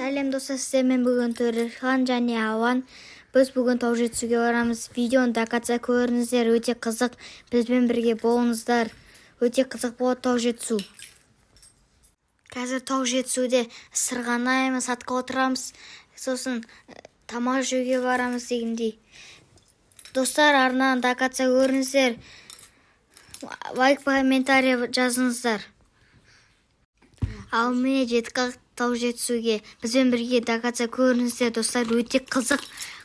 Сәлем достар, сіздермен бүгін Төрхан және Ауан. Біз бүгін тау жетісуге барамыз. Видеоны дақатса көріңіздер, өте қызық. Бізбен бірге болыңыздар. Өте қызық болады тау жетісу. Қазір тау жетісуде сырғанаймыз, атқа отырамыз. Сосын тамақ жеуге барамыз дегендей. Достар, арнаны дақатса көріңіздер. Лайк, комментарий жазыңыздар. Ал міне жетік тау жетісуге бізбен бірге дақатса көріңіздер. Достар, өте қызық,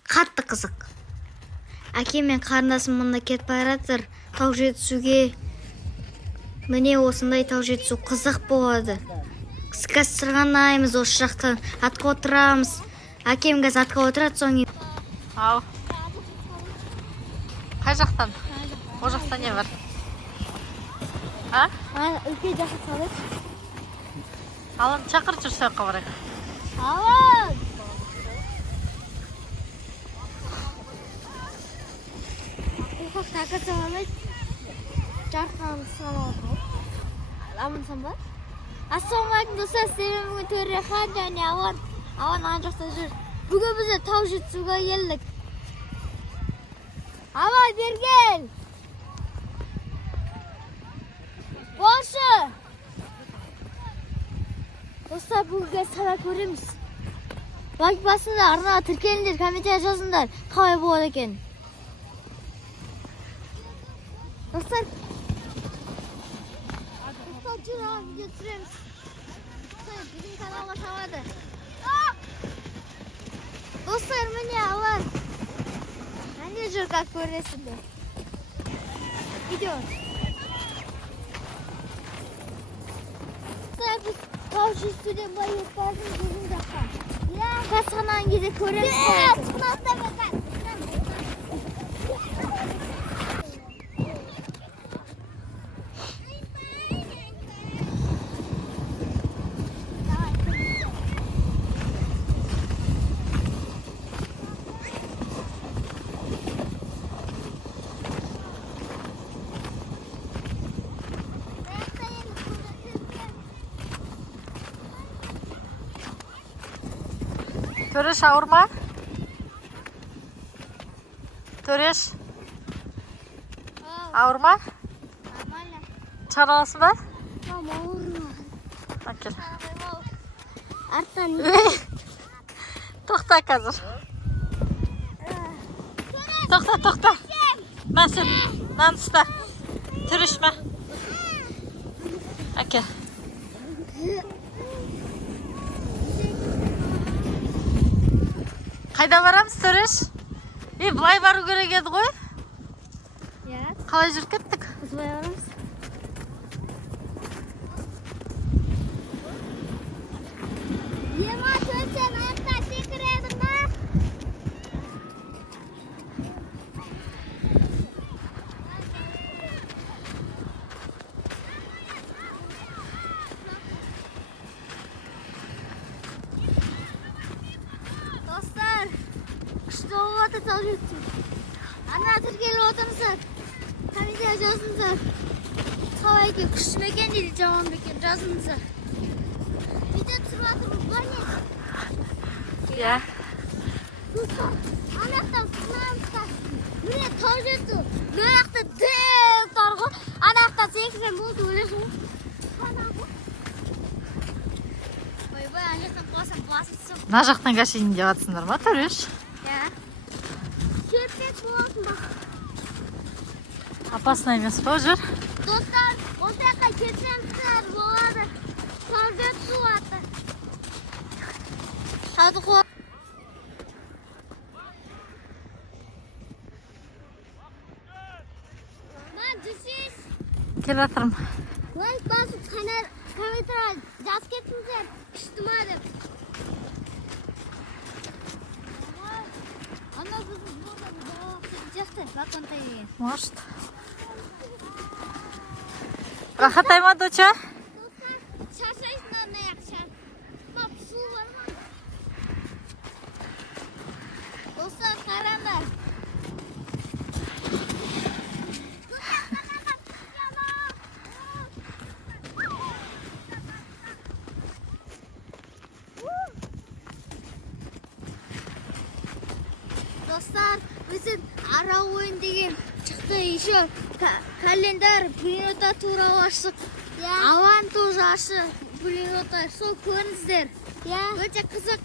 қатты қызық. Әкем мен қарындасым мұнда кетіп бара жатыр тау жетісуге. Міне осындай тау жетісу қызық болады. Қазір сырғанаймыз, осы жақтан атқа отырамыз. Әкем қазір атқа отырады, соң. Ау. Қай жақтан? О жақтан не бар? А? Үлкен жаққа салып. Алын шақыр жүрсе қабырайық. Алын! Ұлқақ тақат саламыз. Жарқанымыз саламыз. Амынсан ба? Ассалаумағалейкум достар, сіздермен бүгін Төрхан және Ауан. Ауан ана жақта жүр. Бүгін біз тау жетісуға келдік. Абай, бергел! Болшы! Достар, бүгінгі сала көреміз. Лайк басыңдар, арнаға тіркеліңдер, комментарий жазыңдар, қалай болады екен. Достар, жүрген видео түсіреміз. Біздің каналға шабады. Достар, міне алар. Әне жүр, как көресіңдер. Видео. Біз тау жетісуден былай өтіп барамыз біздің жаққа. Қасқанан кезде көреміз. Төреш ауырма? Төреш? Ауырма? Нормально. Чараласың ба? Мама, ауырма. Әкел. Арттан. Тоқта қазір. Тоқта. Мәсін, нанысты. Төрешме. Әкел. Қайда барамыз, Төреш? Бұлай бару керек еді ғой? Қалай жүріп кеттік? Бұлай барамыз. Ема, төрсен артта секіредің ба? Достар, күшті олғаты тау жетісу. Ана тіркеліп отырыңыздар. Комментарий жазыңыздар. Қалай екен, күшті ме екен дейді, жаман ба екен, жазыңыздар. Видео түсіріп жатырмыз ба не? Иә. Достар, ана жақтан сынамыздар. Міне тау жетісу. Мына жақта дөп бар ғой. Ана жақтан секірсем болды, өлесің ғой. Қана ғой. Ойбай, ана жақтан құласам басып. Мына жақтан кәшейін деп жатсыңдар ма, Төреш? Иә. Шерпек боласың ба? Опасно емес па жүр? Достар, осы жаққа кетсеңіздер болады. Тау жетісу аты. Сады қуа. Жүрсіз. Кел жатырмын. Лайк басып, комментарий жазып кетіңіздер. Күшті ма деп. Ана біздің жақты, бақонтай деген. Может. Рахатай ма, доча? Шаршайсың ана яқша. Бап, су бар ма? Достар, қараңдар. Достар, біздің ара ойын деген шықты еще календарь блинота туралы аштық. Аван тоже ашы блинота. Сол көріңіздер. Өте қызық.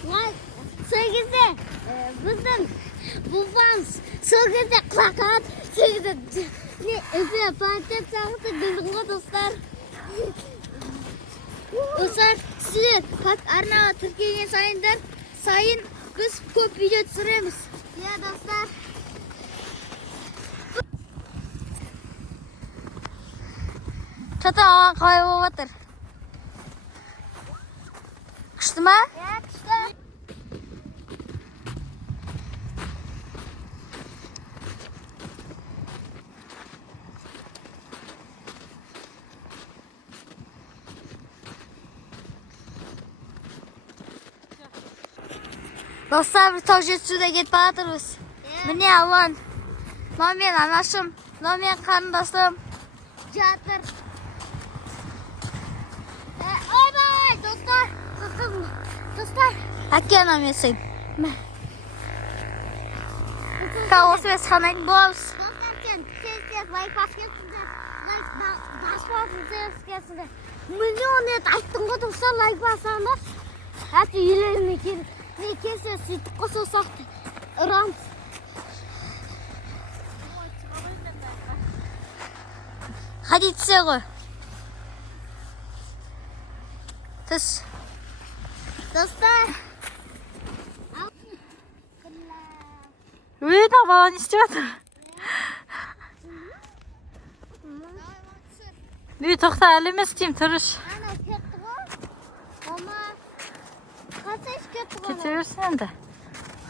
Сол кезде біздің бұлбамыз. Сол кезде плакат. Сол кезде пантеп сағыты білдің ғой достар. Достар, сіздер арнаға тіркеген сайын біз көп видео түсіреміз. Достар. Çatan alan қалай болып жатыр? Күшті ма? Күшті. Dostlar, biz tau жетісуде кетіп бара жатырмыз. Міне Алан, мынау мен анашым, мынау мен қарындасым жатыр. Ой-бай, достар. Достар. Әке анам есен. Осымен санайтын боламыз. Достар, сен тез лайк баскенсіңдер. Лайк баспасыңыздар. Миллион рет айттың ғой достар, лайк басамыз. Әті үйлеріне келіп. Ne kese süt kososak rant. Hadi tüse Tüs. Dostlar. Uyuda falan istiyordu. Uyu toxta әлі емес деймін, тұрыш. Ана кетті ғой. Ama қасаш кетті ғой. Кете берсін енді.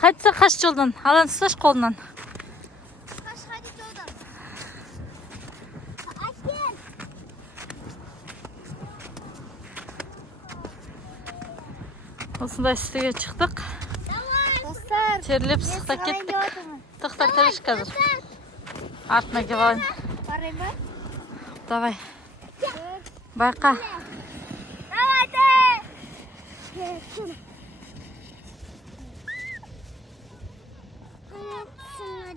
Қайтса қаш жолдан, алан ұсташ қолынан. Қаш қайды жолдан. Әкен. Осындай үстіге шықтық. Достар. Терлеп сұқта кеттік. Тоқта тұрыш қазір. Артына кеп алайын. Барайын ба? Давай. Байқа. Давайте.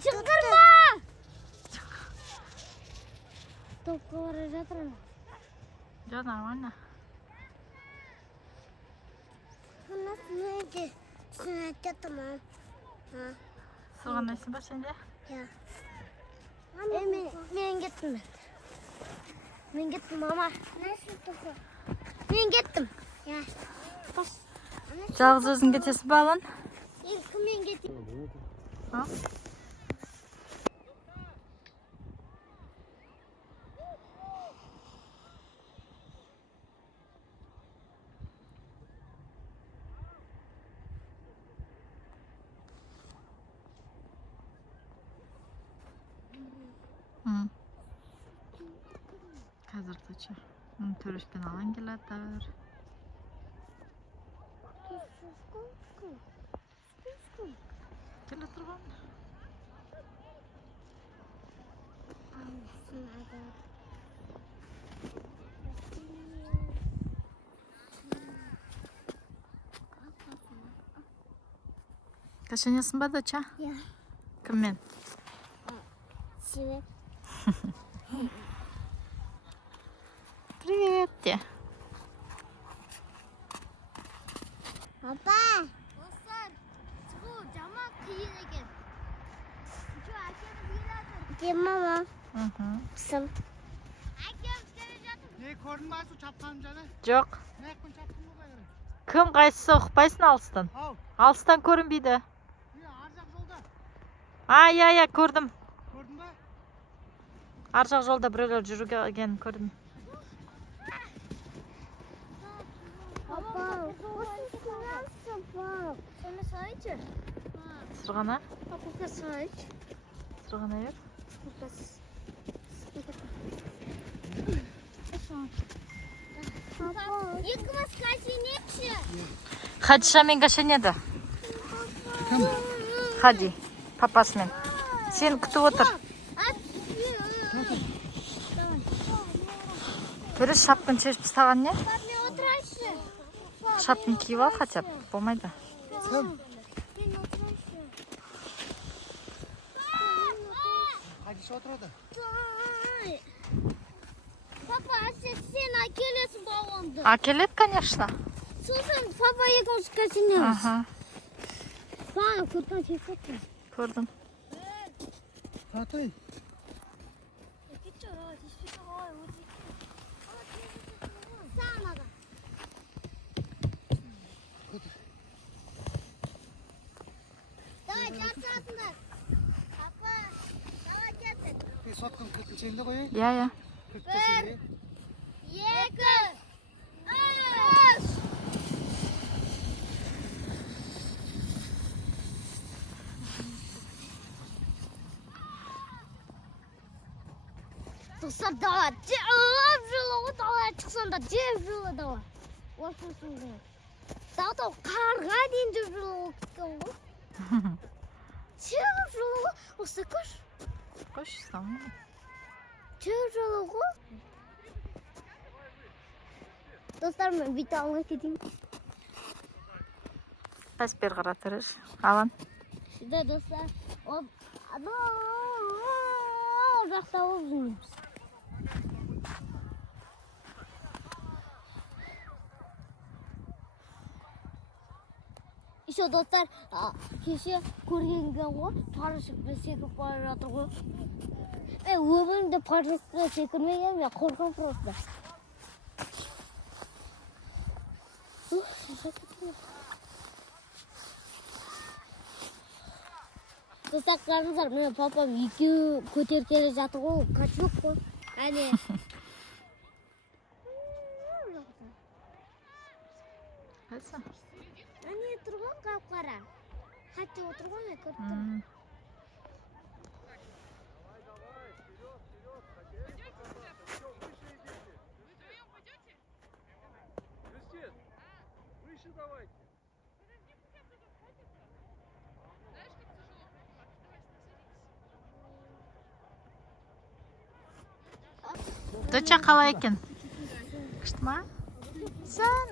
Çıkırma. Topka var жатыр. Жоқ, нормально. Нас неге сүйретті тамам. Сырғанайсың ба сенде? Ja. Men gittim. Men gittim mama. Men gittim. Ja. Жалғыз өзің кетесің ба, Алан? Men gittim. Қазір тұчы. Төрішпен Алан келатыр. Келе тұрған. Кашанесің ба, доча? Ja. Кіммен? Свет. Привет де. Papa. Dostlar, bu cama kıyın eken. Şu akşam bir yere mama. Kısım. Akşam gelecektim. Ne көрінбайсың çaptan жаны? Жоқ. Ne kun çaptın bu kadar? Кім қайсысы ұқпайсың алыстан? Al. Алыстан көрінбейді. Ya arjak жолда. Ай, көрдім. Gördün mü? Ар жақ жолда біреулер жүрген көрдім. Papa. Sana sayıcı. Сырғана? Papa sayıcı. Сырғана бер. Yıkmaz kaçın hepsi. Хадишамен кашанеді. Хади, папасымен. Сен күтіп отыр. Бірі шапкын шешіп тастаған не? Шапкын киіп ал, хотя болмайды. Кіші отырады. Папа, сен әкелесің балонды. Әкеледі, конечно. Сосын папа екеуміз кәсінеміз. Ага, Бағы көрген секретті. көрдім. Татой. Самаға. Давай, жарысасыңдар. Папа, давай кеттік. Соткын кірпішегінде қойайын. Иә. Кірпішегінде. 2, 3. Достар, давай, жеп жылы, давай, шықсаңдар, жеп жылы, давай. Осысын. Давай, қарға дейін жеп жылы кеткен ғой. Жеп жылы, осы күш. Қойшысам. Жеп жылы ғой. Достар, мен бүйті алға кетейін. Әспер қаратырыш. Алан. Сюда, достар, жақта болып жүрміз. Еще достар, кеше көргенген ғой, парашютпен секіріп бара жатыр ғой. Өмірімде парашютпен секірмеген, мен қорқам просто. Достар, қараңыздар, мен папам екеуі көтеріп келе жатыр ғой, качок қой. Әне. Қайсы? Әне тұрған қап-қара. Қатты отырған мен көріп тұрмын. Выше давайте. Доча қалай екен? Күшті ма? Сан.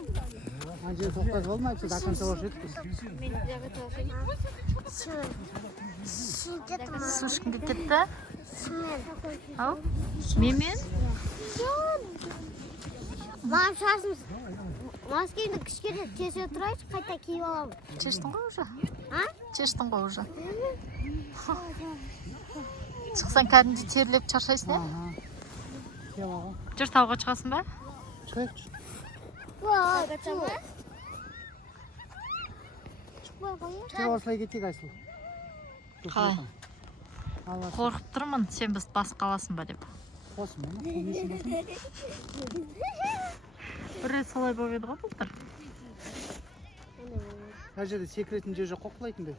Ана жер тоқтатып алмайсыз, до конца болып жетті. Су ішкіңге кетті? Ау? Менмен? Маған шашым маскемді кішкене кесе тұрайшы, қайта киіп аламын. Чештің ғой уже? А? Чештің ғой уже? Шықсан кәдімде терлеп шаршайсың ә? Кел аға. Жүр тауға шығасың ба? Шығайық. Шықпай қойын. Кел осылай кетейік Айсыл. Қалай? Қорқып тұрмын, сен бізді басып қаласың ба деп. Қосым, қомесін басым. Бір рет солай болып еді ғой былтыр. Әр жерде секіретін жер жоқ қоқылайтын бе?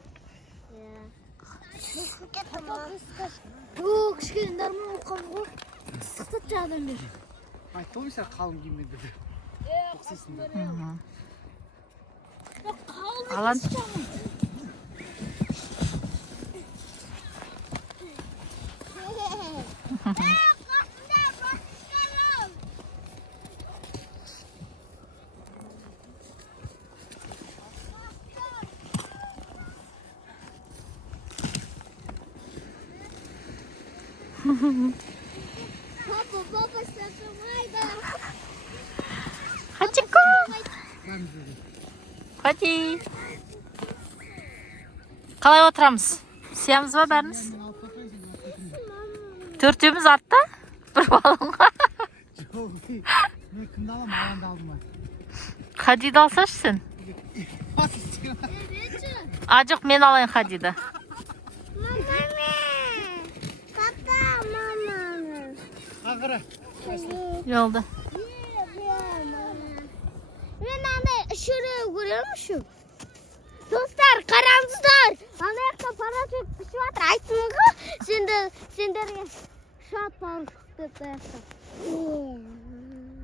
Кішкене нормал оқам ғой. Сықты жағдан бер. Айтты ғой сен қалың киіммен деді. Ұқсайсың да. Алан. Папа, сақымайды. Хатико. Бәріміз бірге. Ходи. Қалай отырамыз? Сиямыз ба бәріміз? Мен алып кетейін, сен алып кетейін. Төртеуміз артта? Бір балонға. Жоқ, мен кімді аламын, аланды алдым ба? Хадиді алсашы сен. А, жоқ, мен алайын Хадиді. Ақыры. Жолды. Мен андай үшіріп көремін. Достар, қараңыздар. Ана жақта парашют пішіп жатыр. Айттым ғой, сендерге шат парашют деп таяқтар.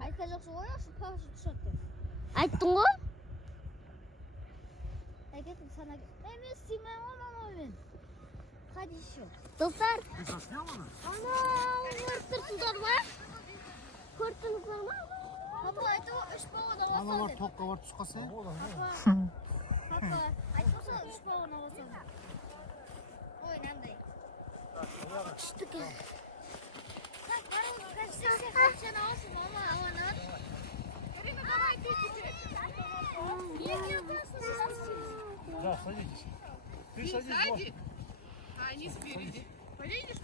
Айтқан жоқсың ғой, парашют шатты. Айттың ғой? Әкетім сана кет. Мен істеймін ғой, мама мен. Қади еще. Достар. Ана, көріп тұрсыңдар ма? Көріп тұрсыңдар ма? Папа, айтты ғой, 3 балон ауа Аналар салды. тоққа бар түсқасы. Папа, айтты ғой, 3 балон ауа салды. Ой, мынандай. Да, садитесь. Ты садись, Сзади, а они спереди. Поедешь?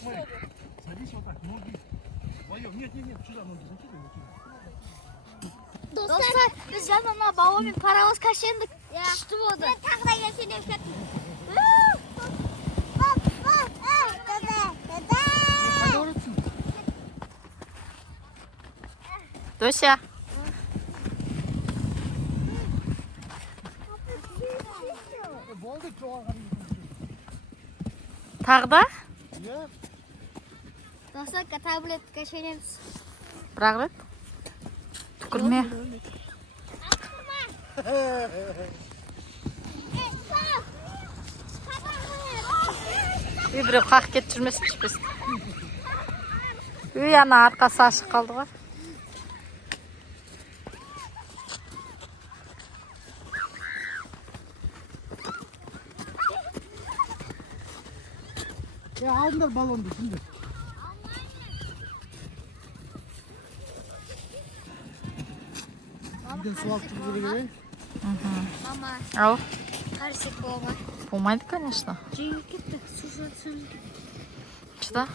Смотри, садись вот так, ноги. Вдвоем. Нет, сюда ноги закидывай. Достар, biz жаңа бабаммен паровозға шендік. Күшті болды. Мен тағы да есенем кеттім. Дося. Болды, жоғалған. Тағы да? Иә. Достар, таблетка шенеміз. Бірақ рет. Түкірме. Біреу қақ кетіп жүрмесін түспесін. Үй, ана арқасы ашық қалды ғой. Алдыңдар баллонды, şimdi. Үйден су алып тұрып жүргенде. Мама, Ау, қарсек болма. болмайды, конечно. Жеңіл кетті, су сөйлді. Шыда.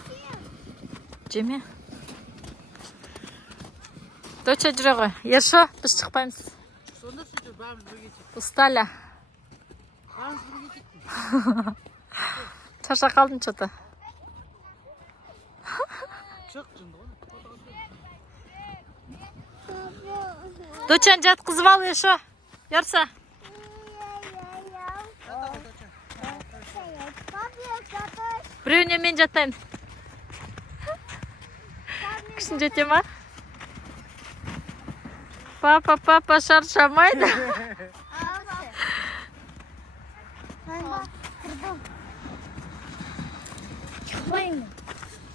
Жеме. Доча жүре ғой. Ерші, біз шықпаймыз. Сонда сөйтіп бәріміз бірге чектік. Устали. Бәріміз бірге чектік. Шарша қалдың что-то. Шық жынды ғой. Дочаны жатқызып ал, Ерші. Ерсі. Біреуіне мен жатайын. Күшін жете ма? Папа шаршамайды.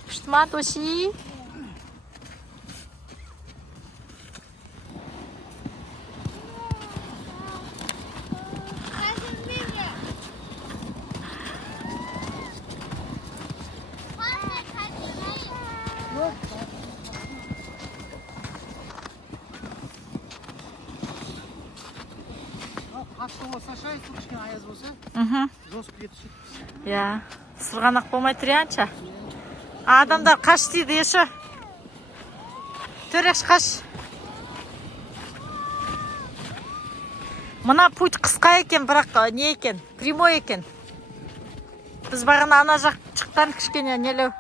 Күшті ма, Доси? Қатты болса шай, су кішкене аяз болса, жосып кетіші. Я, сырғанақ болмай тұр анша. Адамдар қаш дейді, еші. Төрекші қаш. Мына путь қысқа екен, бірақ не екен, прямой екен. Біз бағана ана жақ шықтан кішкене нелеу.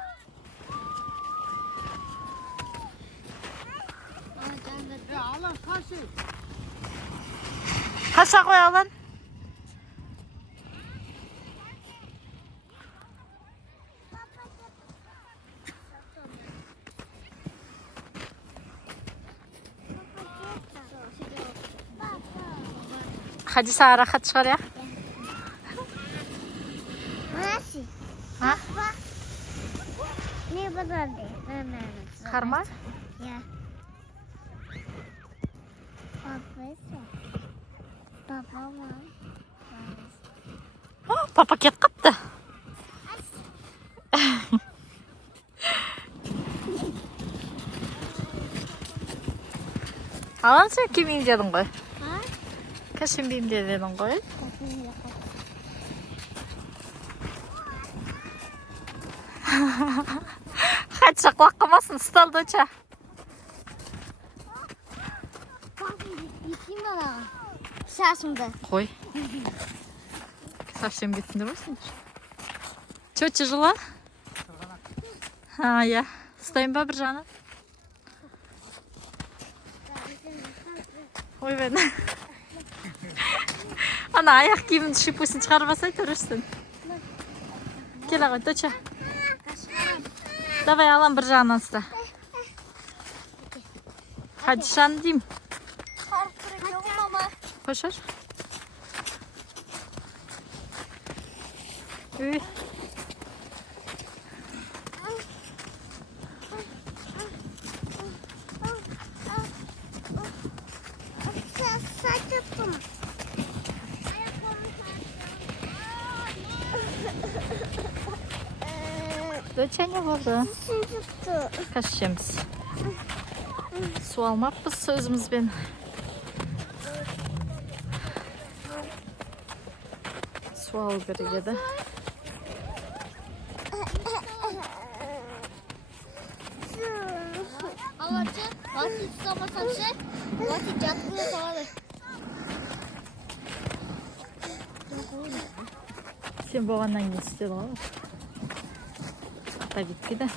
Алан, қашы. Қаша қой, Алан. Hadi sana rahat çıkar ya. Nasıl? Ha? Ne kadar Karma? Ya. Babası. Babam var. Oh, papa ket kaptı. Alan sen kim inceledin koy? Ha? Kaşın bir inceledin koy? Hadi şaklaklamasın, stal doça. Gittim bana. Şaşımda. Koy. Совсем gittin durursun. Что, тяжело? А, я. Стоим ба, Біржаны? Ой, ben. Ана, аяқ киімін шипусын шығарбасай тұрырсың. Кел ағай, доча. Давай алам Біржаны аста. Хадишаны деймін. Қошар. Үй. Saçıttım. Доча не болды. Түсін жұтты. Каш ішеміз. Су алмаппыз өзімізбен. Су алу керек еді. Аларчы, басы тұтамасаншы, басы жатқылы салады. Сен болғаннан кейін істеді ғой. Ата кетпейді.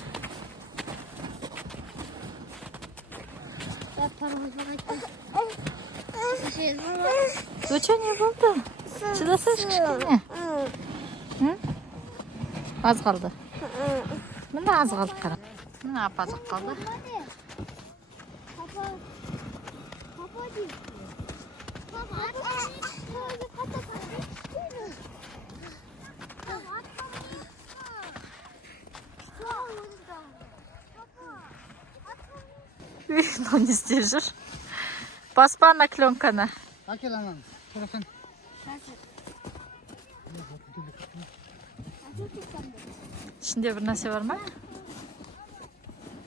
Доча не болды? Шыдасайшы кішкене. Аз қалды. Міне аз қалды қара. Міне апазық қалды. Папа дейді. Ну не істеп жүр. Баспа ана кленканы. Әкел ананы. Көресің. Ішінде бір нәрсе бар ма?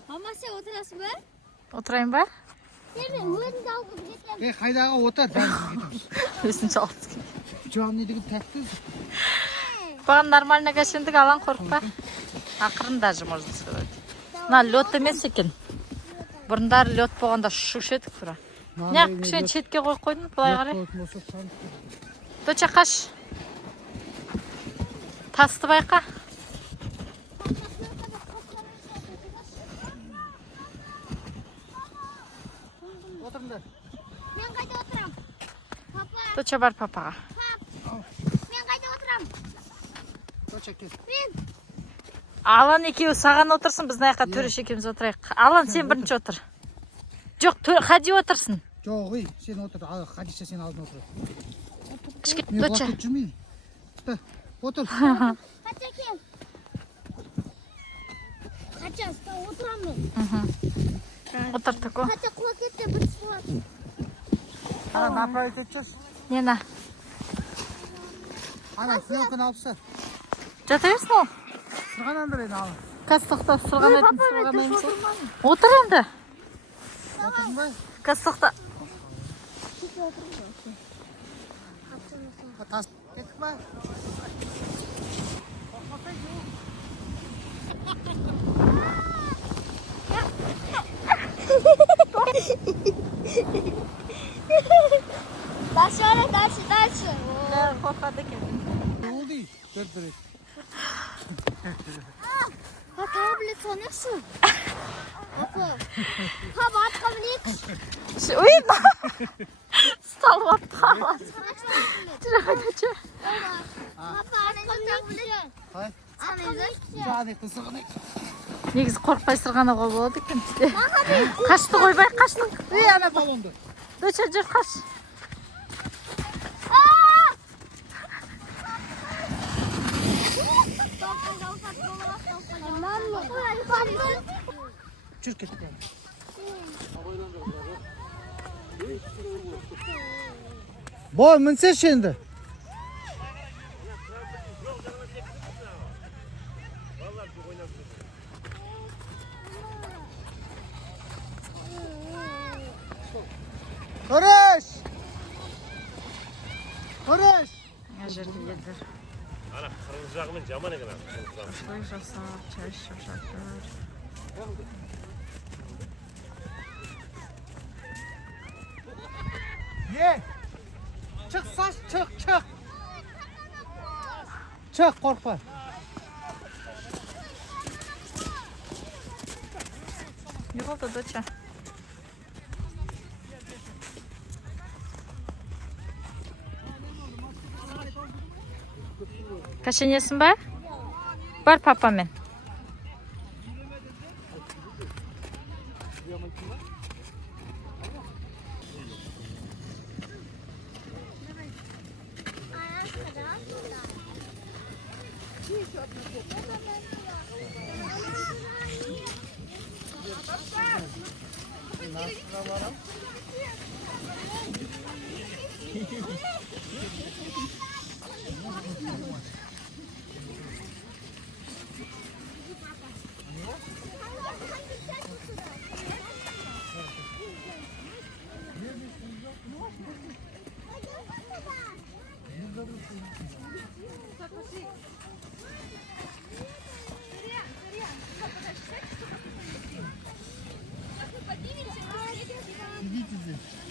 Мама, сен отырасың ба? Отырайын ба? Сен өзіңді алғым кетемін. Қайдағы отыр, бәріміз кетеміз. Өзінше алып кеткен. Жуан недегі тәтті. Баған нормально кәшендік алан қорықпа. Ақырын даже можно сказать. Мына лед емес екен. Бұрындары лед болғанда шуш едік тұра. Неғып кішкене шетке қойып қойдың, былай қарай. Доча қаш. Тасты байқа. Отырыңдар. Мен қайда отырам? Папа, Доча бар папаға. мен қайда отырам? Доча кел. Мен. Алан екеуі саған отырсын, біздің аяққа төреш екеуміз отырайық. Алан сен бірінші отыр. Жоқ, Хади отырсын. Жоқ, ой, сен отыр. Хадиша сен алдын отыр. Кішкене доча. Уақыт жүрмей. Отыр. Қача кел. Қача, отырам мен. Отырдық қой. Қача құла кетті, бір сұлады. Ана направить етші. Нені? Ана пленканы алыпсы. Жата берсін ол. Сырғанандар еді алып. Кастықта сырғанаймыз. Отыр енді. Отырдың ба? Кастықта. Тас кеттік ба? Дальше. Қорқады екен. Oldu. Dört börek. Таблет сонықшы. Папа. Папа, атқа білейікші. Ой, стал от қалас. Доча. Папа, атқа білейікші. Қай? Атқа білейікші. Жадекті сырғанайық. Негізі қорқпай сырғанауға болады екен. Қашты қойбай, қаштың. Ей, ана балонды. Доча жүр қаш. Жүр кеттік. Бой, мінсеші енді. Көреш! Көреш! Жерде едір. Ана қырғыз жағымен жаман екен ана. Той жасап, чай ішіп жатыр. Ye! Çık saç, çık. Çık, korkma. Не болды, доча. Кашенесің ба? Бар папамен.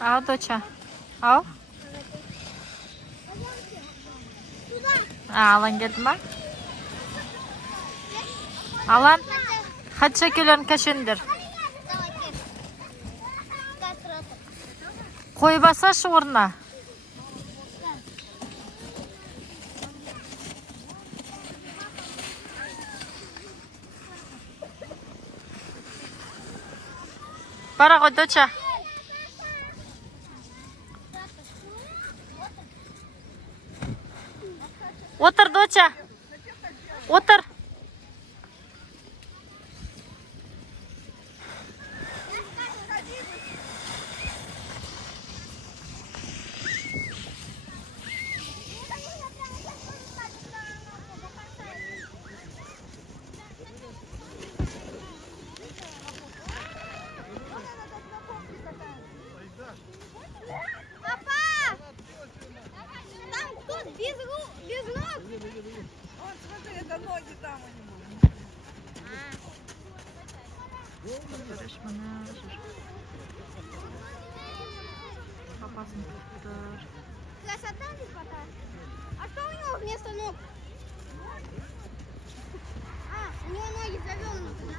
Ау, доча. Ау. Алан келді ма? Алан, хат шекелерін кәшендір. Қой басашы орнына. Бара ғой, доча. Отыр, доча. Отыр. Красота не хватает. А что у него вместо ног? У него ноги завернуты, да?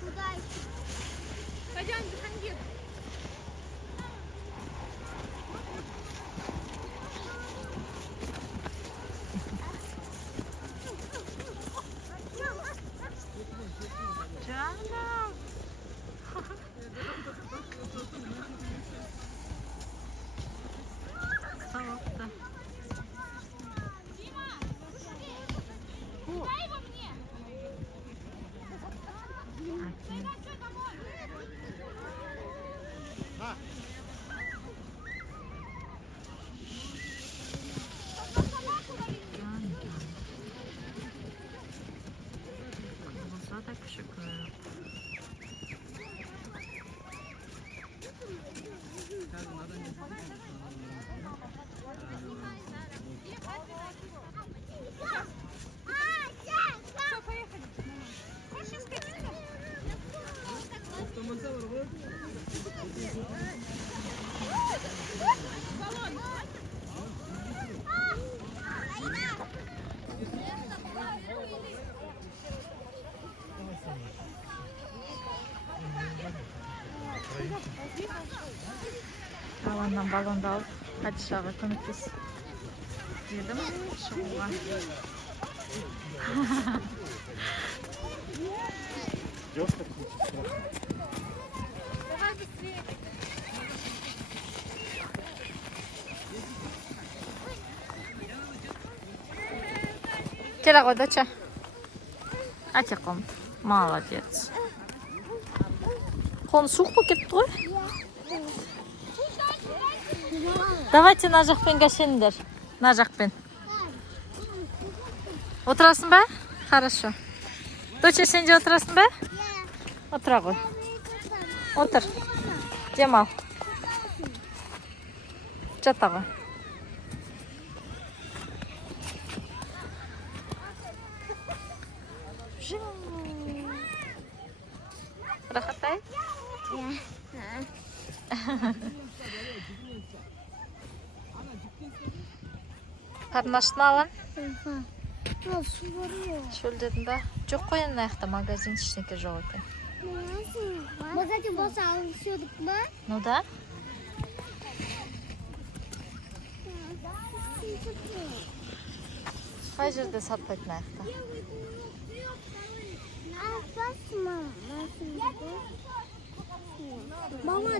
Куда еще? Пойдем, Джихангир. Canım. Sağlıkta. Дай его мне! Kızımıza da küçük. Все, поехали. Хочешь скатиться? Баллон. Alandan balon da alıp hadi şağa kömekteyiz. Dedim шығуға. Давай быстрее. Келе ғой, доча. Атеком. Молодец. Қоны суық болып кетті ғой. Давайте на жақпен кәшендер. На жақпен. Отырасың ба? Хорошо. Доча, сен де отырасың ба? Отыра ғой. Отыр. Демал. Жата ғой. Рахатай? Қарнашын алын? Су бар ғой. Шөлдедің ба? Жоқ қой, ана жақта магазин ештеңке жоқ екен. Біз әте болса алып сөдік па? Ну да. Қай жерде сатпайтын аяқта? Мама,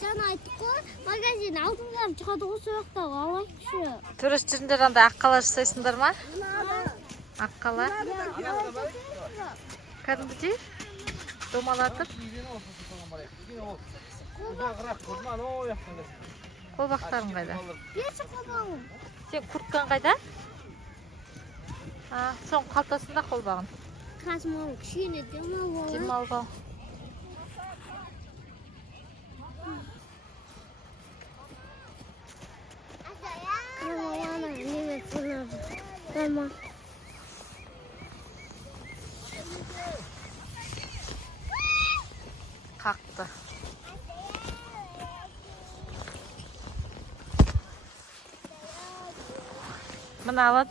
жаңа айттық қой, магазин алдыңдар шығады ғой сол жақтағы алайықшы. Турист жүріндер анда аққала жасайсыңдар ма? Аққала? Кәдімгідей? Домалатып? Қолбақтарың қайда? Берші қолбағын. Сен құртқан қайда? Соң қалтасында қолбағын. Қазір маған кішкене демал бол. Демал бол. Tamam. Kalktı. Mına alın.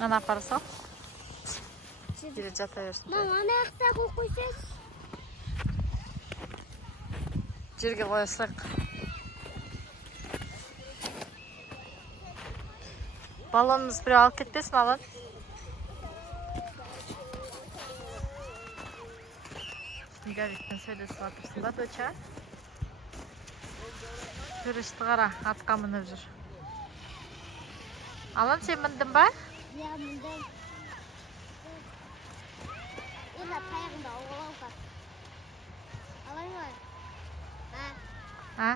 Ana apara sal. Geri jata bersin. Mama ayakta koyacağız. Жерге қоясақ. Балонымыз біреу алып кетпесін, алан. Снеговикпен сөйлесіп жатырсың ба, доча? Күрішті қара, атқа мініп жүр. Алан, сен міндің ба? Ya mending. Ini tayang dah orang kan. Awal mah. А?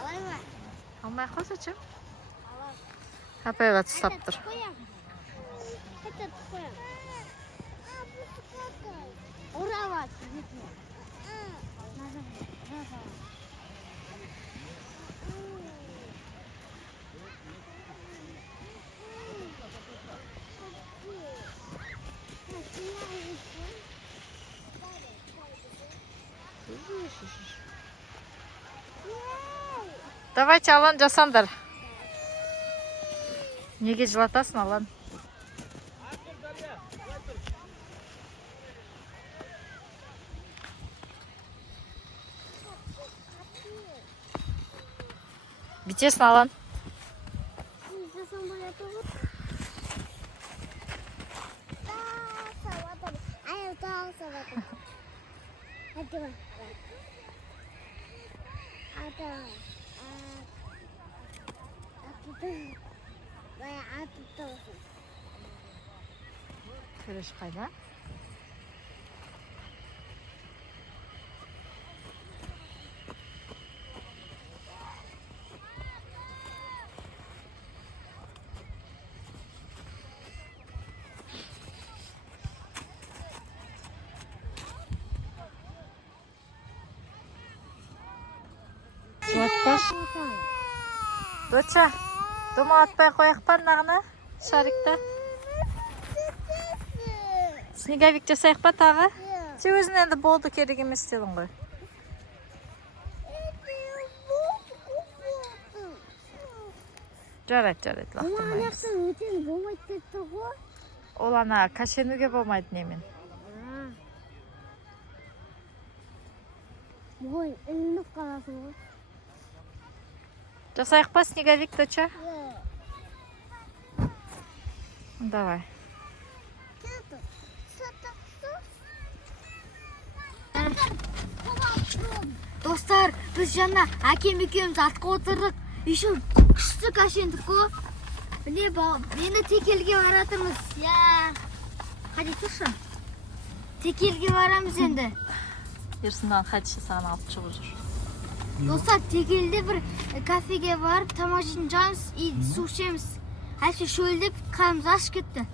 Awal mah. Алмай ақ қойса, че? Awal. Апайға тастап тұр. Kita koyang. Orang var. Давайте, Алан, жасаңдар. Неге жылатасың, Алан? Бүйтесің, Алан. Күреш қайда? Жылатпаш. Доча, домалатпай қояқ па нағына шарикті? Снеговик жасайық па тағы? Сен өзің енді болды, керек емес дедің ғой. Жарайды, лақтырмаймыз. Өтен болмайды кетті ғой. Ол ана кашенуге болмайды немен. Ой, ілініп қаласың ғой. Жасайық па снеговик, доча? Давай. Достар, біз жаңа әкем екеуміз атқа отырдық. Еще күшті кашендік қой. Мені текелге баратырмыз. Қади тұршы. Текелге барамыз енді. Ерсіндан қайтшы саған алып шығып жүр. Достар, текелде бір кафеге барып, тамақ жейтін жанымыз, су ішеміз. Әйше шөлдеп, қарымыз ашып кетті.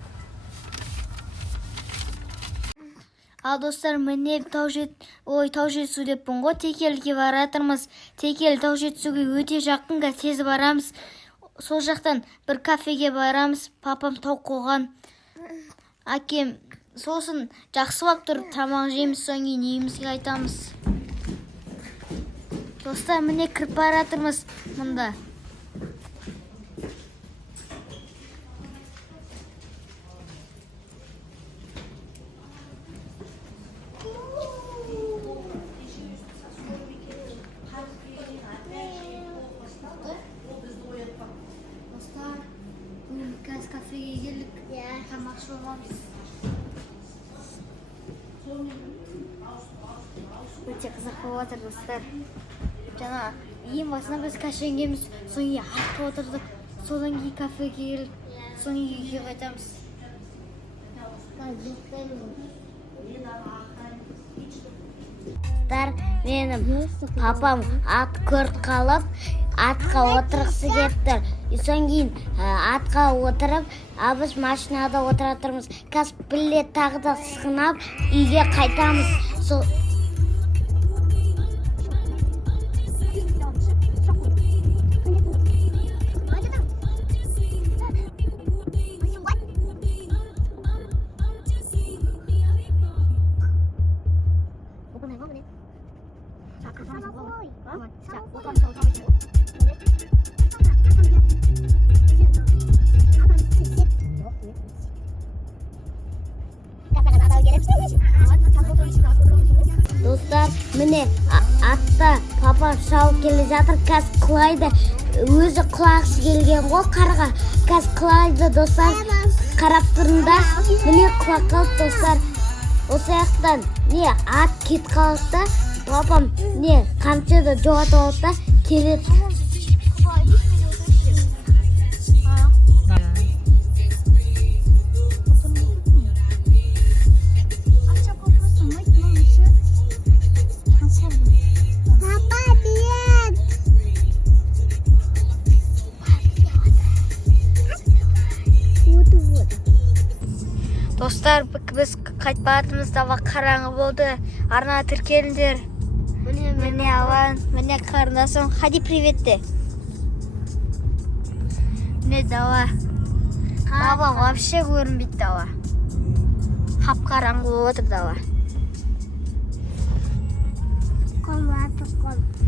Ал достар, міне Таужетсу деппін ғой, Текелге баратырмыз. Текел Таужетсуге өте жақынға тез барамыз. Сол жақтан бір кафеге барамыз. Папам тауық қойған. Әкем сосын жақсылап тұрып тамақ жейміз, соң кейін үйімізге айтамыз. Достар, міне кіріп баратырмыз мұнда. Қазір кафеге келдік. Тамақ жолғамыз. Өте қызық болып отыр, достар. Жаңа ең басынан біз кашенгеміз, соң кейін атқа отырдық. Содан кейін кафеге келдік. Соң кейін үйге қайтамыз. Менің папам ат көріп қалып, атқа отырғысы кетті. Соң кейін атқа отырып, біз машинада отыратырмыз. Қазір білет тағы да сығынап, үйге қайтамыз. Достар, міне атта папа шауып келе жатыр. Қазір Клайды өзі құлақшы келген ғой қарға. Қазір Клайды достар қарап тұрыңдар. Міне құлақ қалды достар. Осы аяқтан не ат кет қалды да папам не қамшыды жоғатып алды да келеді. Достар, біз қайтпағатымыз дала қараңғы болды. Арна тіркеліңдер. Міне Алан, міне қарындасым. Хади приветте. Міне дала. Дала вообще көрінбейді дала. Қап қараңғы болып отыр дала.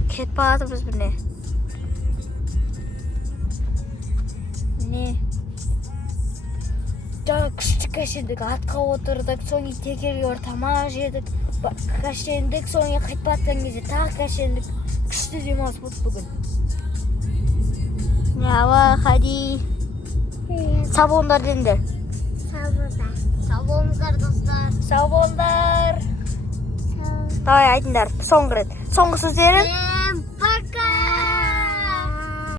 Кетіп бағатымыз міне. Міне. Жаңа күшті кәшендік атқа отырдық, соңы текерге ор тамақ жедік, кәшендік, соңы қайтып атқан кезде тағы кәшендік. Күшті демалыс болды бүгін. Ала, Хади. Сау болыңдар деңдер. Сау болыңыздар достар. Сау болыңдар. Давай айтыңдар, соңғы рет. Соңғы сөздерін.